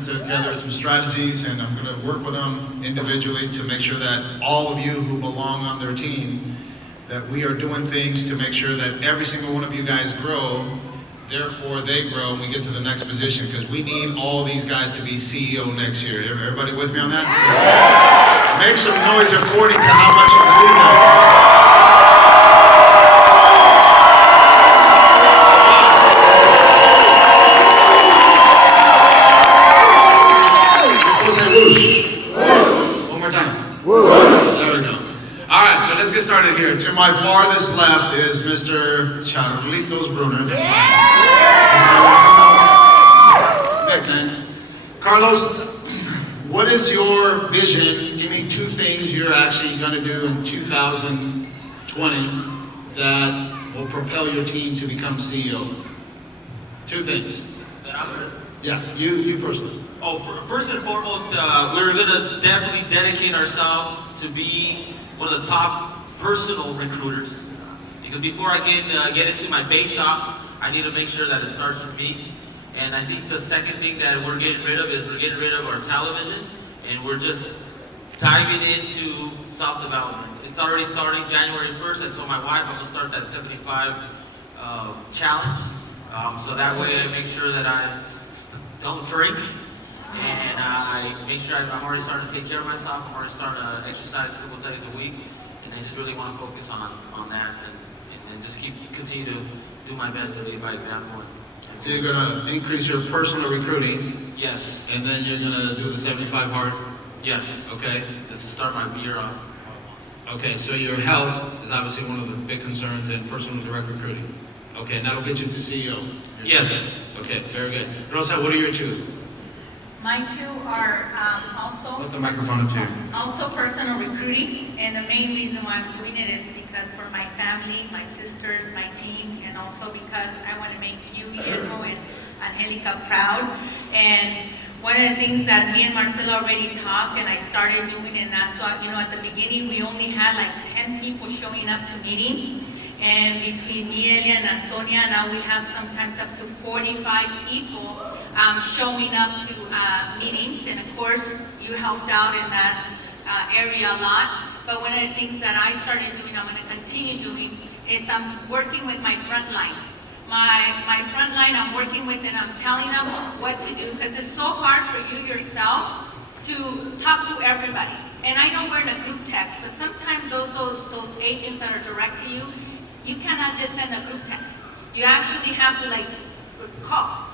put together some strategies, and I'm going to work with them individually to make sure that all of you who belong on their team, that we are doing things to make sure that every single one of you guys grow, therefore they grow, and we get to the next position, because we need all these guys to be CEO next year. Everybody with me on that? Make some noise according to how much you believe that. One more time. There we go. All right, so let's get started here. To my farthest left is Mr. Charlitos Bruner. Nick, man. Carlos, what is your vision? Give me 2 things you're actually going to do in 2020 that will propel your team to become CEO. 2 things. That I'm gonna... Yeah, you personally. Oh, first and foremost, we're going to definitely dedicate ourselves to be one of the top personal recruiters. Because before I can get into my base shop, I need to make sure that it starts with me. And I think the second thing that we're getting rid of is we're getting rid of our television, and we're just diving into self-development. It's already starting January 1st. I told my wife I'm going to start that 75 challenge. So that way I make sure that I don't drink. And I make sure I'm already starting to take care of myself. I'm already starting to exercise a couple of days a week. And I just really want to focus on that and just continue to do my best to lead by example. So you're going to increase your personal recruiting. Yes. And then you're going to do the 75 hard. Yes. Okay. Just to start my year off. Okay, so your health is obviously one of the big concerns in personal direct recruiting. Okay, and that'll get you to CEO. Yes. Okay, very good. Rosa, what are your 2? My 2 are also Put the microphone up to you. also personal recruiting, and the main reason why I'm doing it is because for my family, my sisters, my team, and also because I want to make you, Guillermo, and Angelica proud. And one of the things that me and Marcelo already talked and I started doing, and that's why, at the beginning we only had like 10 people showing up to meetings. And between me, Elia, and Antonia, now we have sometimes up to 45 people showing up to meetings. And of course, you helped out in that area a lot. But one of the things that I started doing, I'm going to continue doing, is I'm working with my front line. My front line, I'm working with, and I'm telling them what to do, because it's so hard for you yourself to talk to everybody. And I know we're in a group text, but sometimes those agents that are direct to you, you cannot just send a group text. You actually have to call,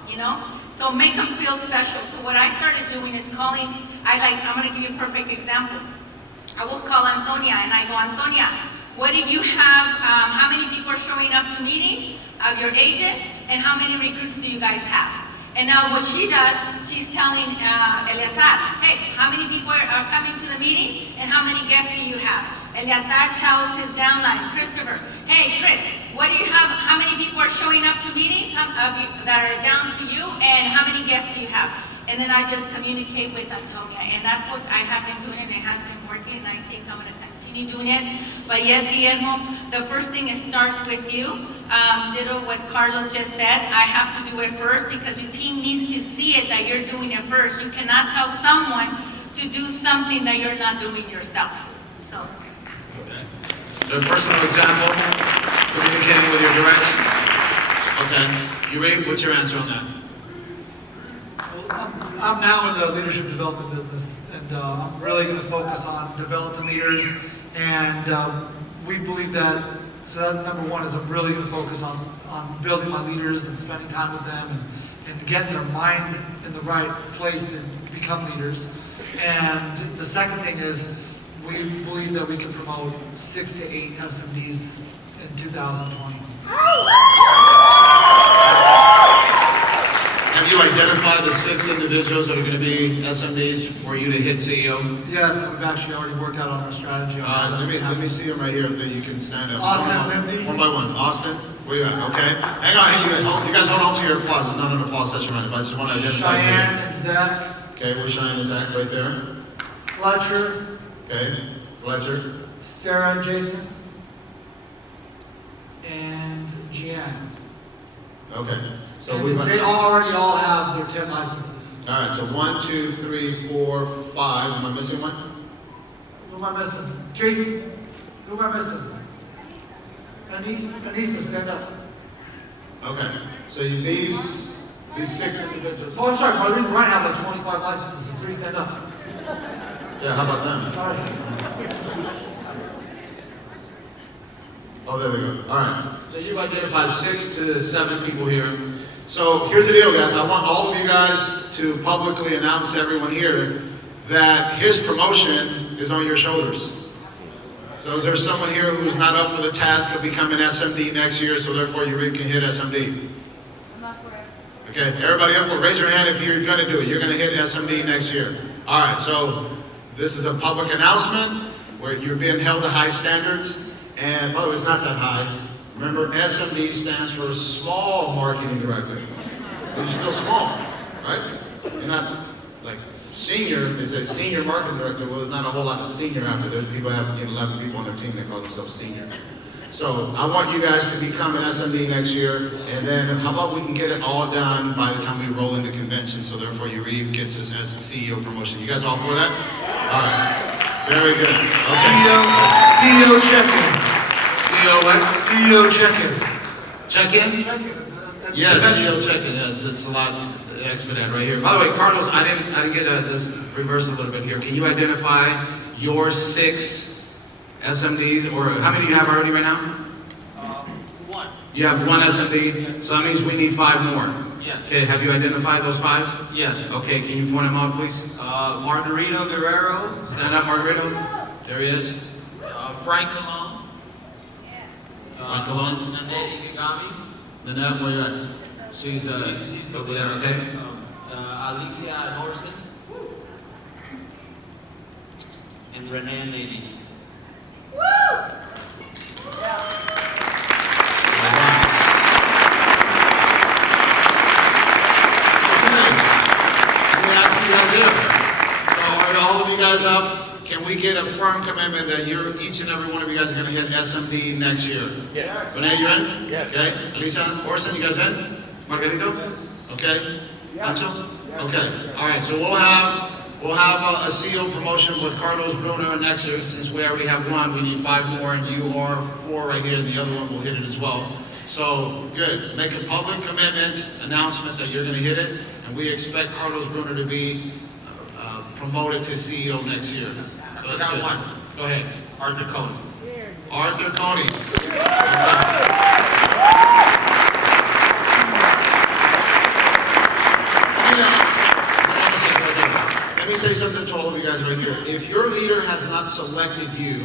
So make them feel special. So what I started doing is calling, I'm gonna give you a perfect example. I will call Antonia and I go, Antonia, what do you have, how many people are showing up to meetings of your agents, and how many recruits do you guys have? And now what she does, she's telling Eleazar, hey, how many people are coming to the meetings, and how many guests do you have? Eleazar tells his downline, Christopher, hey, Chris, what do you have? How many people are showing up to meetings that are down to you, and how many guests do you have? And then I just communicate with Antonia, and that's what I have been doing, and it has been working, and I think I'm going to continue doing it. But yes, Guillermo, the first thing, it starts with you. Ditto what Carlos just said. I have to do it first, because your team needs to see it that you're doing it first. You cannot tell someone to do something that you're not doing yourself. So. Okay. So a personal example, communicating with your direct. Okay. Ray, what's your answer on that? I'm now in the leadership development business, and I'm really going to focus on developing leaders, and we believe that, so that number 1 is I'm really going to focus on building my leaders and spending time with them and getting their mind in the right place to become leaders. And the second thing is we believe that we can promote 6 to 8 SMDs in 2020. Have you identified the 6 individuals that are going to be SMDs for you to hit CEO? Yes, we've actually already worked out on our strategy on that. Let me see them right here, if you can stand up. Austin, Lindsay. One by one. Austin, where you at? Okay. Hang on, you guys hold on to your applause. It's not an applause session right now, but I just want to identify you. Cheyenne and Zach. Okay, we're Cheyenne and Zach right there. Fletcher. Okay, Fletcher. Sarah and Jason. And Jeanne. Okay. So And we they already all have their 10 licenses. All right, so 1, 2, 3, 4, 5. Am I missing one? Who am I missing? Jake? Who am I missing? Anissa, stand up. Okay, so these 6 individuals. Oh, I'm sorry, Marlene Ryan have like 25 licenses, so please stand up. Yeah, how about them? Sorry. Oh, there we go. All right. So you've identified 6 to 7 people here. So here's the deal, guys. I want all of you guys to publicly announce to everyone here that his promotion is on your shoulders. So is there someone here who's not up for the task of becoming SMD next year, so therefore you can hit SMD? I'm up for it. Okay, everybody up for it? Raise your hand if you're going to do it. You're going to hit SMD next year. All right, so this is a public announcement where you're being held to high standards. And by the way, it's not that high. Remember, SMD stands for Small Marketing Director. But you're still small, right? You're not like senior. It's a Senior Marketing Director. Well, there's not a whole lot of senior after. There's people have 11 people on their team that call themselves senior. So I want you guys to become an SMD next year, and then how about we can get it all done by the time we roll into convention, so therefore Yariv gets his CEO promotion. You guys all for that? All right. Very good. Okay. CEO check-in. CEO what? CEO check-in. Check-in? Yes, CEO check-in. Yes, it's a lot expedite right here. By the way, Carlos, I didn't get this reverse a little bit here. Can you identify your 6 SMDs, or how many do you have already right now? 1. You have 1 SMD, so that means we need 5 more. Yes. Okay, have you identified those 5? Yes. Okay, can you point them out, please? Margarito Guerrero, Stand up, Margarito. There he is. Frank Alon, Frank Alon. Nanette Ikegami, Nanette, where you at? She's over there, okay? Alicia Norson, and Renee Lady. All of you guys up, can we get a firm commitment that each and every one of you guys are going to hit SMD next year? Yes. Renee, you in? Yes. Okay. Elisa, Orson, you guys in? Margarito? Okay. Pancho? Okay. All right. So we'll have a CEO promotion with Carlos Bruno next year. Since we already have 1, we need 5 more, and you are 4 right here, and the other one will hit it as well. So good. Make a public commitment announcement that you're going to hit it, and we expect Carlos Bruno to be promoted to CEO next year. So I that's got good. 1. Go ahead. Arthur Coney. Arthur Coney. Let me say something to all of you guys right here. If your leader has not selected you,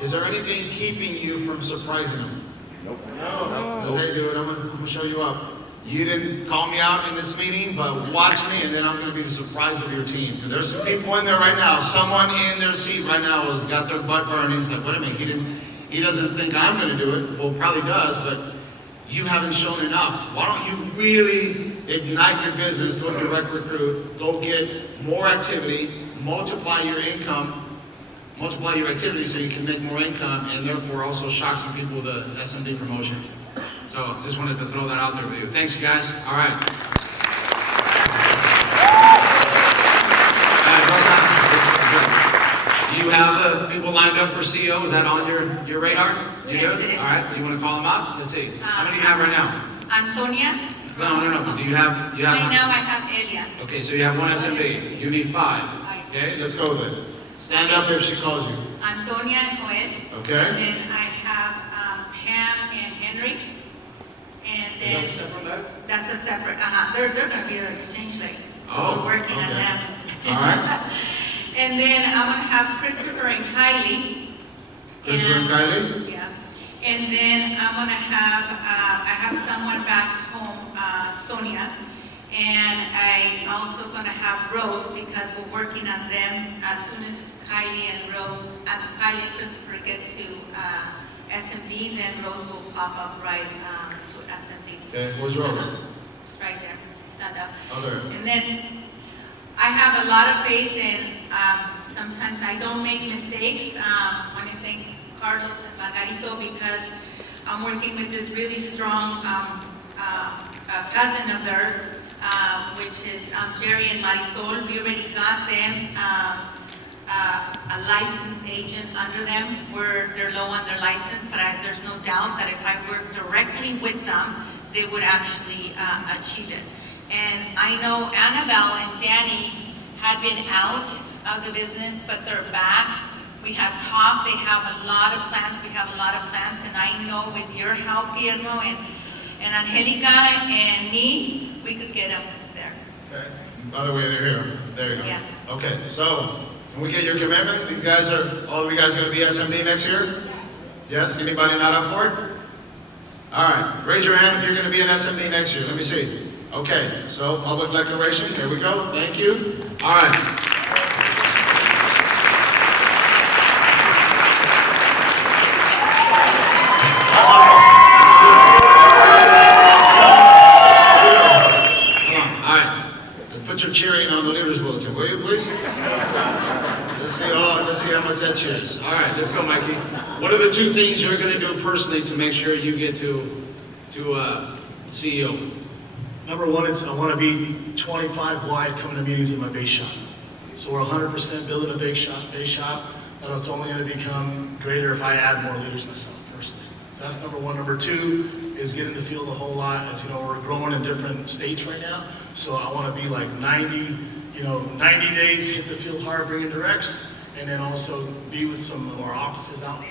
is there anything keeping you from surprising them? Nope. No. Hey, dude, I'm gonna show you up. You didn't call me out in this meeting, but watch me, and then I'm going to be the surprise of your team. Because there's some people in there right now. Someone in their seat right now has got their butt burning. He's like, wait a minute, he doesn't think I'm going to do it. Well, probably does, but you haven't shown enough. Why don't you really ignite your business, go direct recruit, go get more activity, multiply your income, multiply your activity so you can make more income, and therefore also shock some people with the SMD promotion. So just wanted to throw that out there for you. Thanks, you guys. All right. Do you have people lined up for CEO? Is that on your radar? You Yes, do? it is. All right. You want to call them up? Let's see. How many do you have right now? Antonia. No. But do you have? Right now I have Elia. Okay, so you have 1 SMD. You need 5. Okay, let's go with it. Stand up if she calls you. Antonia and Joel. Okay. And then I have Pam and Henry. And then that's a separate. They're gonna be an exchange lane. So Oh, we're working on okay. them. All right. And then I'm gonna have Christopher and Kylie. Christopher and Kylie? Yeah. And then I'm gonna have I have someone back home, Sonia. And I also gonna have Rose because we're working on them as soon as Kylie and Kylie and Christopher get to SMD, then Rose will pop up right to SMD. Okay, where's Rose? It's right there. She's not up. Oh, there. And then I have a lot of faith, and sometimes I don't make mistakes. I want to thank Carlos and Margarito because I'm working with this really strong cousin of theirs, which is Jerry and Marisol. We already got them a licensed agent under them where they're low on their license, but there's no doubt that if I work directly with them, they would actually achieve it. And I know Annabelle and Danny had been out of the business, but they're back. We have talked, they have a lot of plans, we have a lot of plans, and I know with your help, Guillermo, and Angelica and me, we could get them there. Okay. By the way, they're here. There you go. Yeah. Okay, so can we get your commitment? These guys all of you guys going to be SMD next year? Yes? Anybody not up for it? All right. Raise your hand if you're going to be an SMD next year. Let me see. Okay. So public declaration. Here we go. Thank you. All right. Put your cheering on the leaders bulletin, will you please? Let's see how much that cheers. All right, let's go, Mikey. What are the 2 things you're going to do personally to make sure you get to CEO? Number 1 is I want to be 25 wide coming to meetings in my base shop. So we're 100% building a base shop, but it's only going to become greater if I add more leaders myself personally. So that's number 1. Number 2 is get in the field a whole lot. As you know, we're growing in different states right now. So I want to be like 90 days, hit the field hard, bring in directs, and then also be with some of our offices out,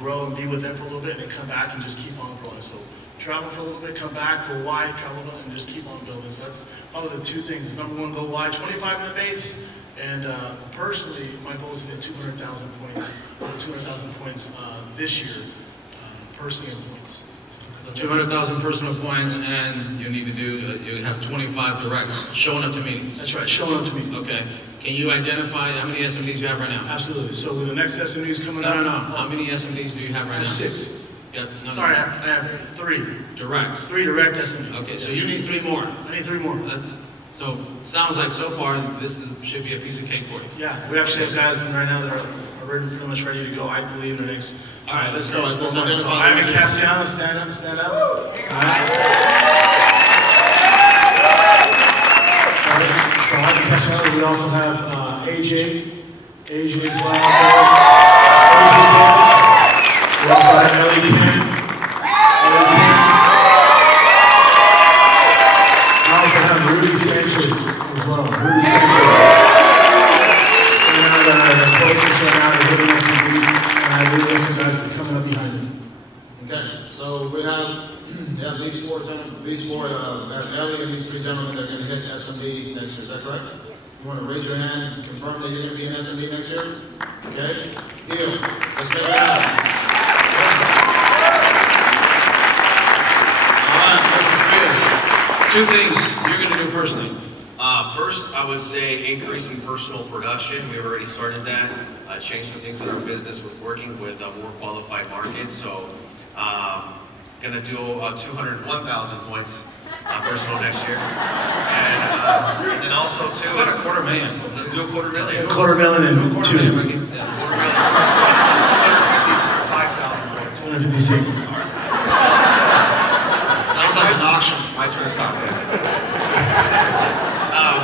grow and be with them for a little bit, and then come back and just keep on growing. So travel for a little bit, come back, go wide, travel, and just keep on building. So that's probably the 2 things. Number 1, go wide, 25 in the base, and personally, my goal is to get 200,000 points this year, personally in points. 200,000 personal points, and you need to you have 25 directs showing up to meetings. That's right, showing up to meetings. Okay. Can you identify how many SMDs you have right now? Absolutely. So with the next SMEs coming No. up, How many SMDs do you have right I now? have 6. Yeah, no. Sorry, I have 3. Directs. 3 direct SMEs. Okay, so you need 3 more. I need 3 more. So sounds like so far should be a piece of cake for you. Yeah, we actually have guys in right now that are pretty much ready to go. I believe in the next. All right, let's go. Let's So identify I'm the Cassiano, stand up. All right. So I'm Cassiano. We also have AJ as well. We also have Ellie King. I also have Rudy Sanchez as well. Rudy Sanchez. And the closest right now is Rudy SMB, and I believe this is coming up behind me. Okay, so we have these 4 Ellie and these 3 gentlemen that are going to hit SMD next year. Is that correct? You want to raise your hand and confirm that you're going to be in SMD next year? Okay, deal. Let's make it happen. All right, Mr. Pierce. 2 things you're going to do personally. First, I would say increasing personal production. We've already started that. Changed some things in our business with working with more qualified markets. So, gonna do 201,000 points personal next year. And then also too, What a $250,000. let's do a $250,000. $250,000 and 2. $250,000. Yeah, $250,000 points. 256. Sounds like an auction. My turn to talk.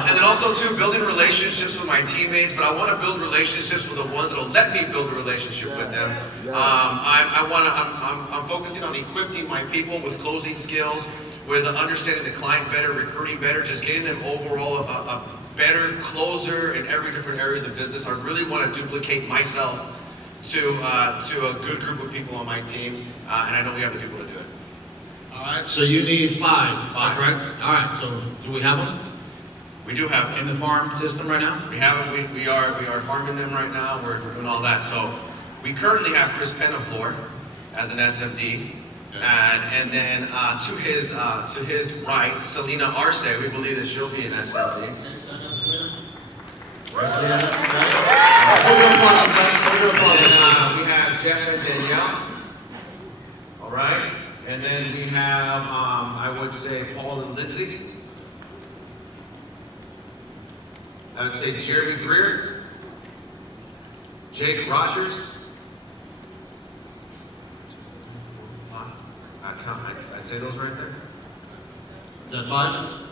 And then also too, building relationships with my teammates, but I want to build relationships with the ones that'll let me build a relationship with them. I'm focusing on equipping my people with closing skills, with understanding the client better, recruiting better, just getting them overall a better closer in every different area of the business. I really want to duplicate myself to a good group of people on my team, and I know we have the people to do it. All right, so you need 5, correct? All right, so do we have them We do have in them. the farm system right now? We have them. We are farming them right now. We're doing all that. So we currently have Chris Penaflor as an SMD, and then to his right, Selena Arce. We believe that she'll be an SMD. And we have Jeff and Danielle. All right, and then we have I would say Paul and Lindsay. I would say Jeremy Greer, Jake Rogers. I'd say those right there. Is that 5?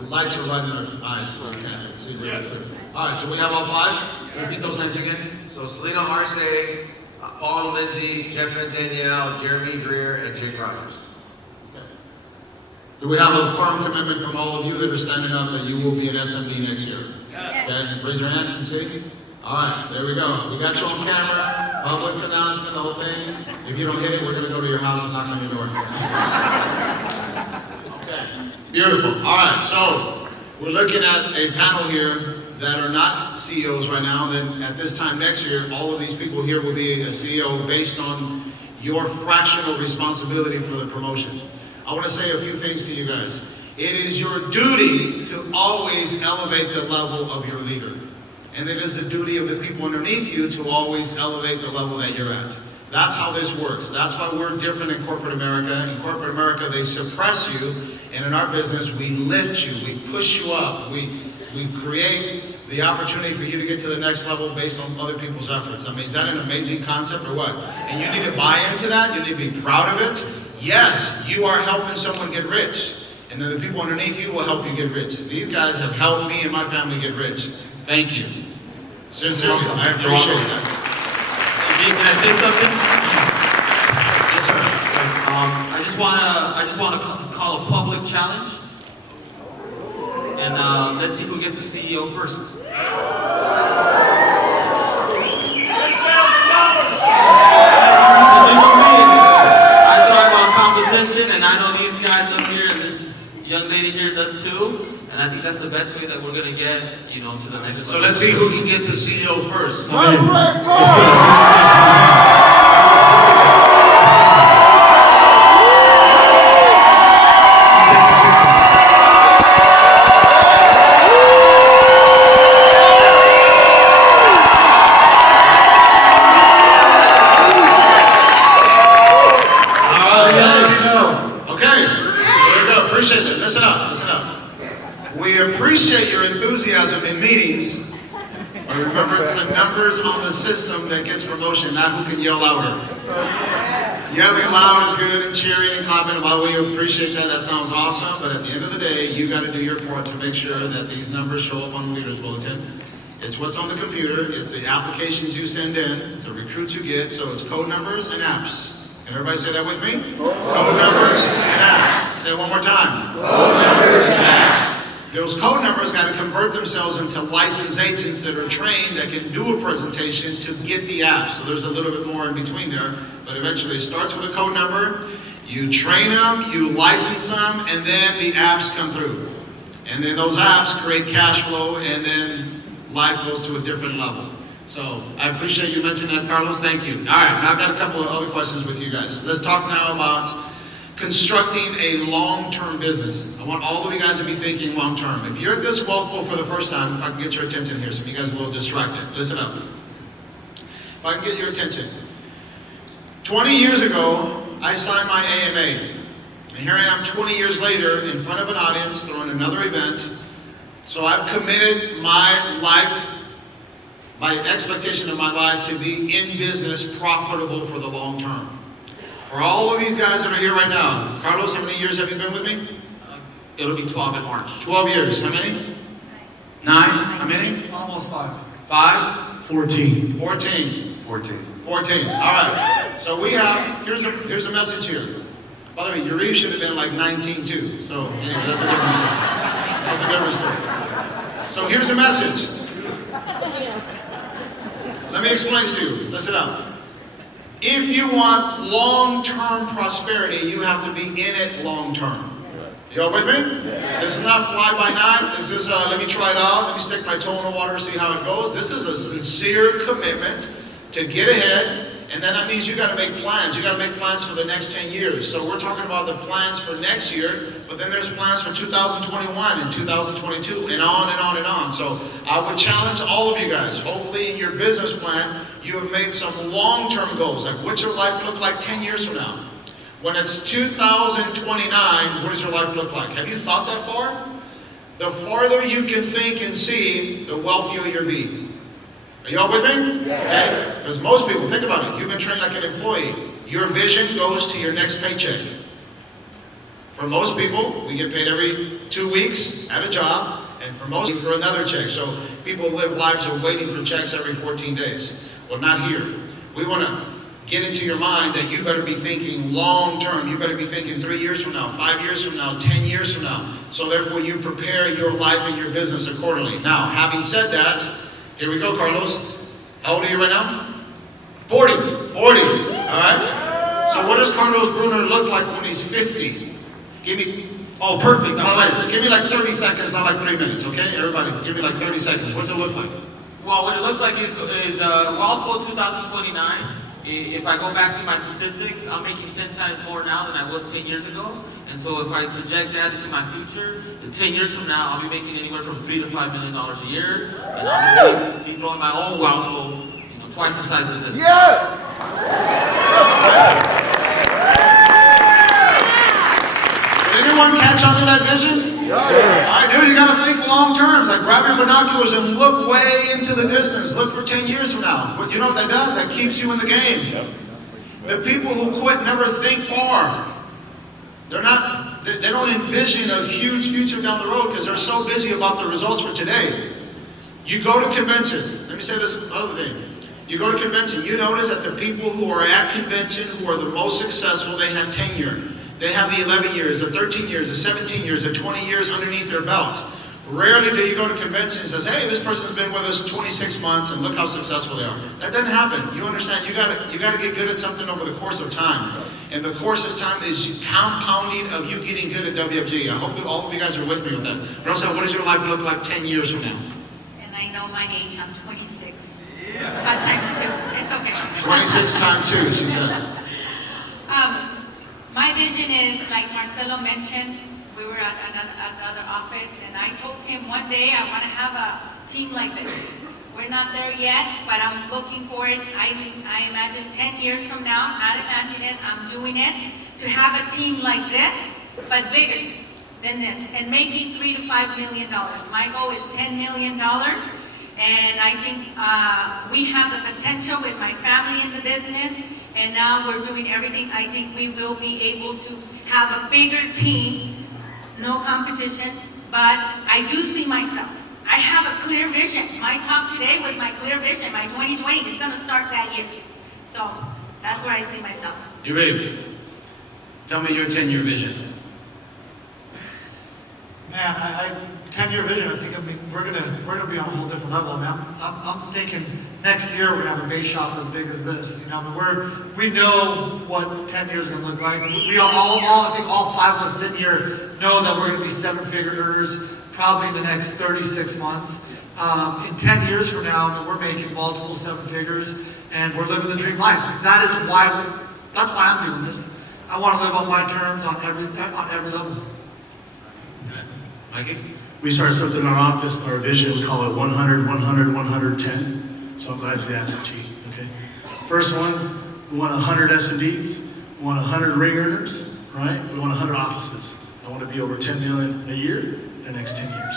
The lights are right in our eyes, so we can't see very clear. All right, so we have all 5? Repeat those names again. So Selena Arce, Paul Lindsay, Jeff and Danielle, Jeremy Greer, and Jake Rogers. Do we have a firm commitment from all of you that are standing up that you will be an SMB next year? Okay, raise your hand and see. All right, there we go. We got you on camera, public announcement, the whole thing. If you don't hit it, we're gonna go to your house and knock on your door. Okay, beautiful. All right, so we're looking at a panel here that are not CEOs right now. Then at this time next year, all of these people here will be a CEO based on your fractional responsibility for the promotion. I want to say a few things to you guys. It is your duty to always elevate the level of your leader. And it is the duty of the people underneath you to always elevate the level that you're at. That's how this works. That's why we're different in corporate America. In corporate America, they suppress you. And in our business, we lift you. We push you up. We create the opportunity for you to get to the next level based on other people's efforts. I mean, is that an amazing concept or what? And you need to buy into that. You need to be proud of it. Yes, you are helping someone get rich. And then the people underneath you will help you get rich. These guys have helped me and my family get rich. Thank you. Sincerely, I appreciate that. Can I say something? Yes, sir. I just wanna call a public challenge, and let's see who gets the CEO first. I thrive on competition, and I know these guys up here, and this young lady here does too. And I think that's the best way that we're gonna get, to the next level. So let's see who can get to CEO first. Appreciate your enthusiasm in meetings, but remember it's the numbers on the system that gets promotion, not who can yell louder. Yelling loud is good and cheering and clapping. By the way, you appreciate that. That sounds awesome. But at the end of the day, you got to do your part to make sure that these numbers show up on the leaders bulletin. It's what's on the computer. It's the applications you send in. It's the recruits you get. So it's code numbers and apps. Can everybody say that with me? Code numbers and apps. Say it one more time. Code numbers and apps. Those code numbers got to convert themselves into licensed agents that are trained that can do a presentation to get the app. So there's a little bit more in between there, but eventually it starts with a code number, you train them, you license them, and then the apps come through. And then those apps create cash flow, and then life goes to a different level. So I appreciate you mentioning that, Carlos. Thank you. All right, now I've got a couple of other questions with you guys. Let's talk now about constructing a long-term business. I want all of you guys to be thinking long-term. If you're at this wealth bowl for the first time, if I can get your attention here, some of you guys are a little distracted. Listen up. If I can get your attention. 20 years ago, I signed my AMA. And here I am 20 years later in front of an audience throwing another event. So I've committed my life, my expectation of my life to be in business profitable for the long term. For all of these guys that are here right now, Carlos, how many years have you been with me? It'll be 12 in March. 12 years. How many? 9. How many? Almost 5. 5? 14. 14. 14. 14. All right. So we have, here's a message here. By the way, your should have been like 19 too. So anyway, that's a different story. That's a different story. So here's the message. Let me explain to you. Listen up. If you want long-term prosperity, you have to be in it long-term. You all with me? This is not fly-by-night. This is, let me try it out. Let me stick my toe in the water, see how it goes. This is a sincere commitment to get ahead. And then that means you got to make plans. You got to make plans for the next 10 years. So we're talking about the plans for next year, but then there's plans for 2021 and 2022 and on and on and on. So I would challenge all of you guys. Hopefully in your business plan, you have made some long-term goals. Like what's your life look like 10 years from now? When it's 2029, what does your life look like? Have you thought that far? The farther you can think and see, the wealthier you'll be. Are you all with me? Okay? Because most people, think about it, you've been trained like an employee. Your vision goes to your next paycheck. For most people, we get paid every 2 weeks at a job, and for most for another check. So people live lives of waiting for checks every 14 days. Well, not here. We want to get into your mind that you better be thinking long term. You better be thinking 3 years from now, 5 years from now, 10 years from now. So therefore you prepare your life and your business accordingly. Now, having said that, here we go, Carlos. How old are you right now? 40. 40, all right? So what does Carlos Bruner look like when he's 50? Give me, Oh, perfect. give me like 30 seconds, not like 3 minutes, okay? Everybody, give me like 30 seconds. What's it look like? Well, what it looks like is Walpole 2029. If I go back to my statistics, I'm making 10 times more now than I was 10 years ago. And so if I project that into my future, in 10 years from now, I'll be making anywhere from $3 to $5 million a year. And obviously, be throwing my own Walpole, twice the size of this. Did anyone catch on to that vision? All right, dude, you gotta think long term. Like grab your binoculars and look way into the distance. Look for 10 years from now. You know what that does? That keeps you in the game. The people who quit never think far. They don't envision a huge future down the road because they're so busy about the results for today. You go to convention. Let me say this other thing. You go to convention, you notice that the people who are at convention, who are the most successful, they have tenure. They have the 11 years, the 13 years, the 17 years, the 20 years underneath their belt. Rarely do you go to convention and says, hey, this person's been with us 26 months and look how successful they are. That doesn't happen. You understand, you gotta get good at something over the course of time. And the course of time is compounding of you getting good at WFG. I hope all of you guys are with me with that. Rosa, what does your life look like 10 years from now? And I know my age, I'm 26. Five times 2, it's okay. 26 times 2, she said. My vision is, like Marcelo mentioned, we were at another office, and I told him one day I want to have a team like this. We're not there yet, but I'm looking for it. I imagine 10 years from now, not imagine it, I'm doing it, to have a team like this, but bigger than this, and maybe $3 to $5 million. My goal is $10 million. And I think we have the potential with my family in the business, and now we're doing everything. I think we will be able to have a bigger team, no competition, but I do see myself. I have a clear vision. My talk today was my clear vision. My 2020 is going to start that year. So that's where I see myself. You Rave, tell me your 10-year vision. Man, I 10-year vision. I think we're gonna be on a whole different level. I mean, I'm thinking next year we're gonna have a base shop as big as this. You know, we know what 10 years is gonna look like. We all I think all 5 of us sitting here know that we're gonna be 7-figure earners probably in the next 36 months. In 10 years from now, we're making multiple 7 figures and we're living the dream life. That's why I'm doing this. I want to live on my terms on every level. Mikey? We started something in our office, our vision, we call it 100, 100, 110. So I'm glad you asked, Chief, okay? First one, we want 100 S&Ds, we want 100 ring earners, right? We want 100 offices. I want to be over 10 million a year in the next 10 years.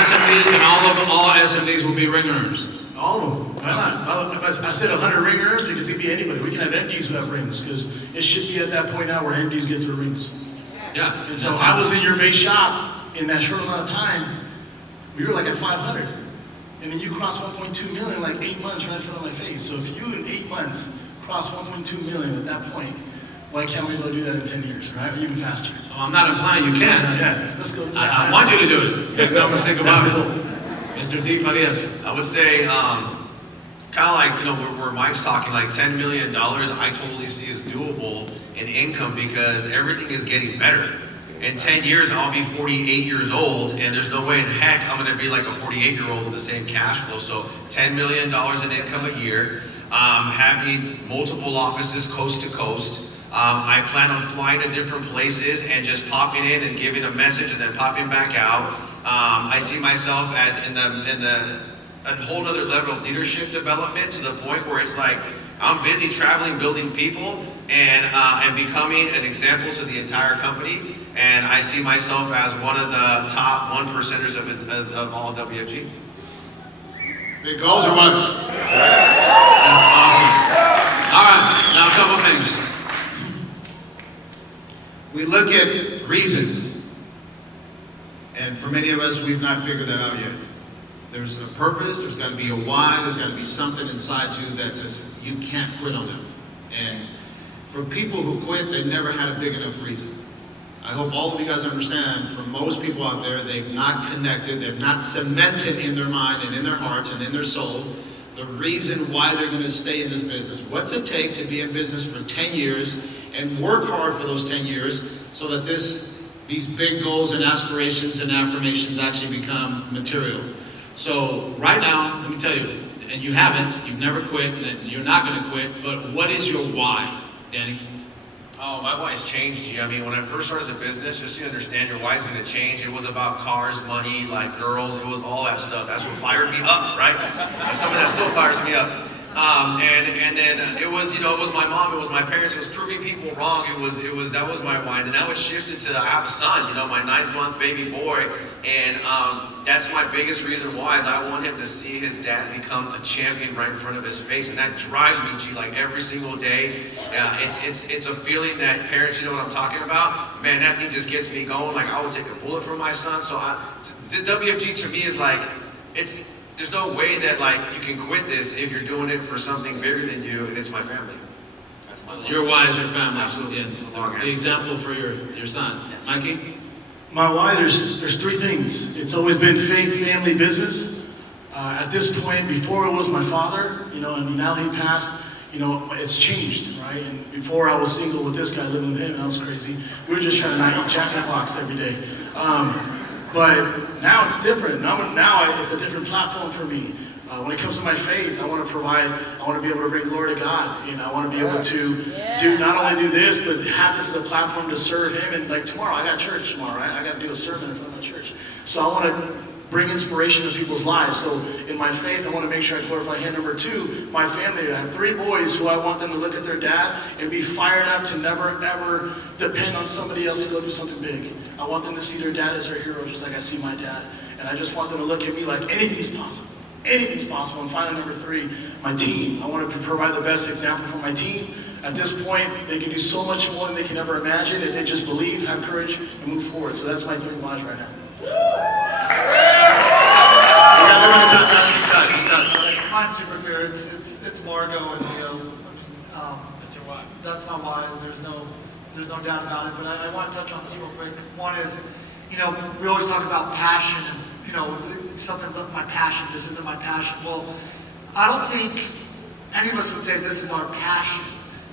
SMDs and all SMDs will be ring earners. All of them. Why not? I said 100 ring earners because it could be anybody. We can have MDs who have rings because it should be at that point now where MDs get their rings. Yeah. And so I was in your base shop in that short amount of time. We were like at 500. And then you crossed 1.2 million in like 8 months right in front of my face. So if you in 8 months cross 1.2 million at that point, why can't we go do that in 10 years, right? Or even faster. Well, I'm not implying you can. Yeah, let's go. I want you to do it. Make no mistake about it. Mr. D. Farias. I would say, kind of like, where Mike's talking, like $10 million, I totally see as doable in income because everything is getting better. In 10 years, I'll be 48 years old, and there's no way in heck I'm going to be like a 48-year-old with the same cash flow. So $10 million in income a year, having multiple offices coast to coast. I plan on flying to different places and just popping in and giving a message and then popping back out. I see myself as in a whole other level of leadership development to the point where it's like I'm busy traveling, building people, and becoming an example to the entire company. And I see myself as one of the top 1%ers of all WFG. Big goals or what? That's awesome. All right, now a couple things. we look at reasons, and for many of us, we've not figured that out yet. There's a purpose, there's got to be a why, there's got to be something inside you that just, you can't quit on them. And for people who quit, they never had a big enough reason. I hope all of you guys understand, for most people out there, they've not connected, they've not cemented in their mind and in their hearts and in their soul the reason why they're going to stay in this business. What's it take to be in business for 10 years and work hard for those 10 years so that these big goals and aspirations and affirmations actually become material? So right now, let me tell you, and you've never quit, and you're not going to quit, but what is your why, Danny? Oh, my why's changed, G. I mean, when I first started the business, just so you understand, your why's gonna change. It was about cars, money, like girls, it was all that stuff. That's what fired me up, right? And some of that still fires me up. And then it was, you know, it was my mom, it was my parents, it was proving people wrong. That was my why. And now it's shifted to, I have a son, you know, my 9th-month baby boy. And that's my biggest reason why, is I want him to see his dad become a champion right in front of his face. And that drives me, G, like every single day. It's a feeling that parents, you know what I'm talking about? Man, that thing just gets me going. Like, I would take a bullet for my son. So the WFG to me is like, there's no way that like you can quit this if you're doing it for something bigger than you, and it's my family. That's my Your why is your family. Absolutely. And the example for your son. Yes. Mikey? My why, there's three things. It's always been faith, family, business. At this point, before it was my father, you know, and now he passed, you know, it's changed, right? And before I was single with this guy, living with him, and I was crazy. We were just trying to not eat Jack in the Box every day. But now it's different. Now it's a different platform for me. When it comes to my faith, I want to be able to bring glory to God. You know, I want to be able to do, not only do this, but have this as a platform to serve Him. And like tomorrow, I got church tomorrow, right? I got to do a sermon in front of my church. So I want to bring inspiration to people's lives. So in my faith, I want to make sure I glorify Him. Number two, my family. I have 3 boys who I want them to look at their dad and be fired up to never, ever depend on somebody else to go do something big. I want them to see their dad as their hero, just like I see my dad. And I just want them to look at me like anything's possible. Anything's possible. And finally, number 3, my team. I want to provide the best example for my team. At this point, they can do so much more than they can ever imagine if they just believe, have courage, and move forward. So that's my 3 whys right now. Mine's super clear. It's Margo and Leo. That's my why. There's no doubt about it. But I want to touch on this real quick. One is, you know, we always talk about passion and, you know, something's not my passion. This isn't my passion. Well, I don't think any of us would say this is our passion,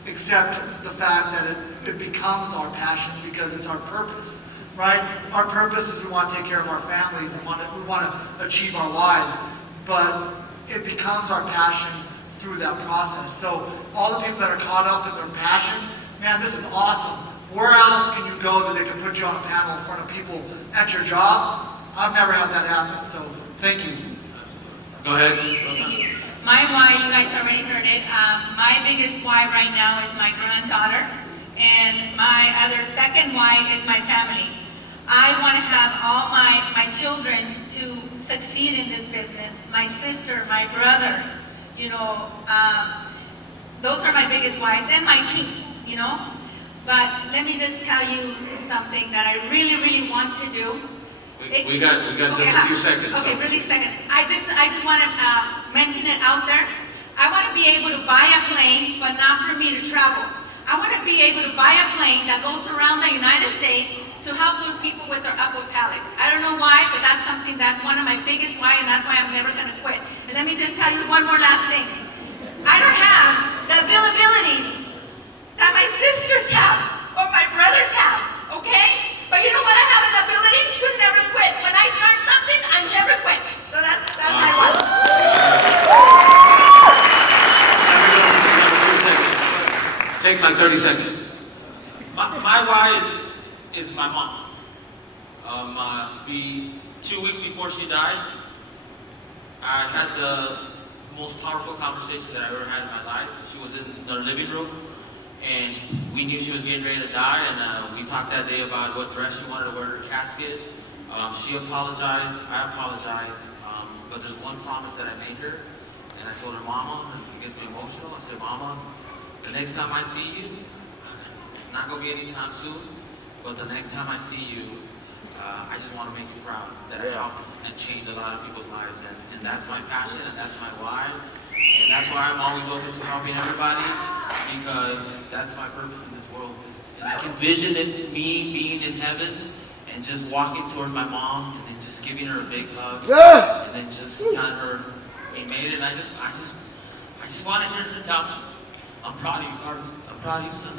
except the fact that it becomes our passion because it's our purpose, right? Our purpose is we want to take care of our families and we want to achieve our lives, but it becomes our passion through that process. So all the people that are caught up in their passion, man, this is awesome. Where else can you go that they can put you on a panel in front of people at your job? I've never had that happen, so thank you. Go ahead. My why, you guys already heard it. My biggest why right now is my granddaughter. And my other second why is my family. I want to have all my children to succeed in this business. My sister, my brothers, you know, those are my biggest whys, and my team, you know. But let me just tell you something that I really, really want to do. We got just a few seconds. Okay, really second. I just want to mention it out there. I want to be able to buy a plane, but not for me to travel. I want to be able to buy a plane that goes around the United States to help those people with their upward palate. I don't know why, but that's one of my biggest why, and that's why I'm never going to quit. And let me just tell you one more last thing. I don't have the abilities that my sisters have or my brothers have, okay? But you know what? I have an ability to never quit. When I start something, I never quit. So that's my one. Take like 30 seconds. My why is my mom. 2 weeks before she died, I had the most powerful conversation that I've ever had in my life. She was in the living room, and we knew she was getting ready to die, and we talked that day about what dress she wanted to wear to her casket. She apologized, I apologized, but there's one promise that I made her, and I told her, Mama, and it gets me emotional, I said, Mama, the next time I see you, it's not going to be anytime soon, but the next time I see you, I just want to make you proud that I helped and changed a lot of people's lives, and that's my passion, and that's my why, and that's why I'm always open to helping everybody, because that's my purpose in this world. And I can vision it, me being in heaven and just walking towards my mom and then just giving her a big hug and then just telling her we made it. And I just wanted her to tell me, I'm proud of you, Carlos. I'm proud of you, son.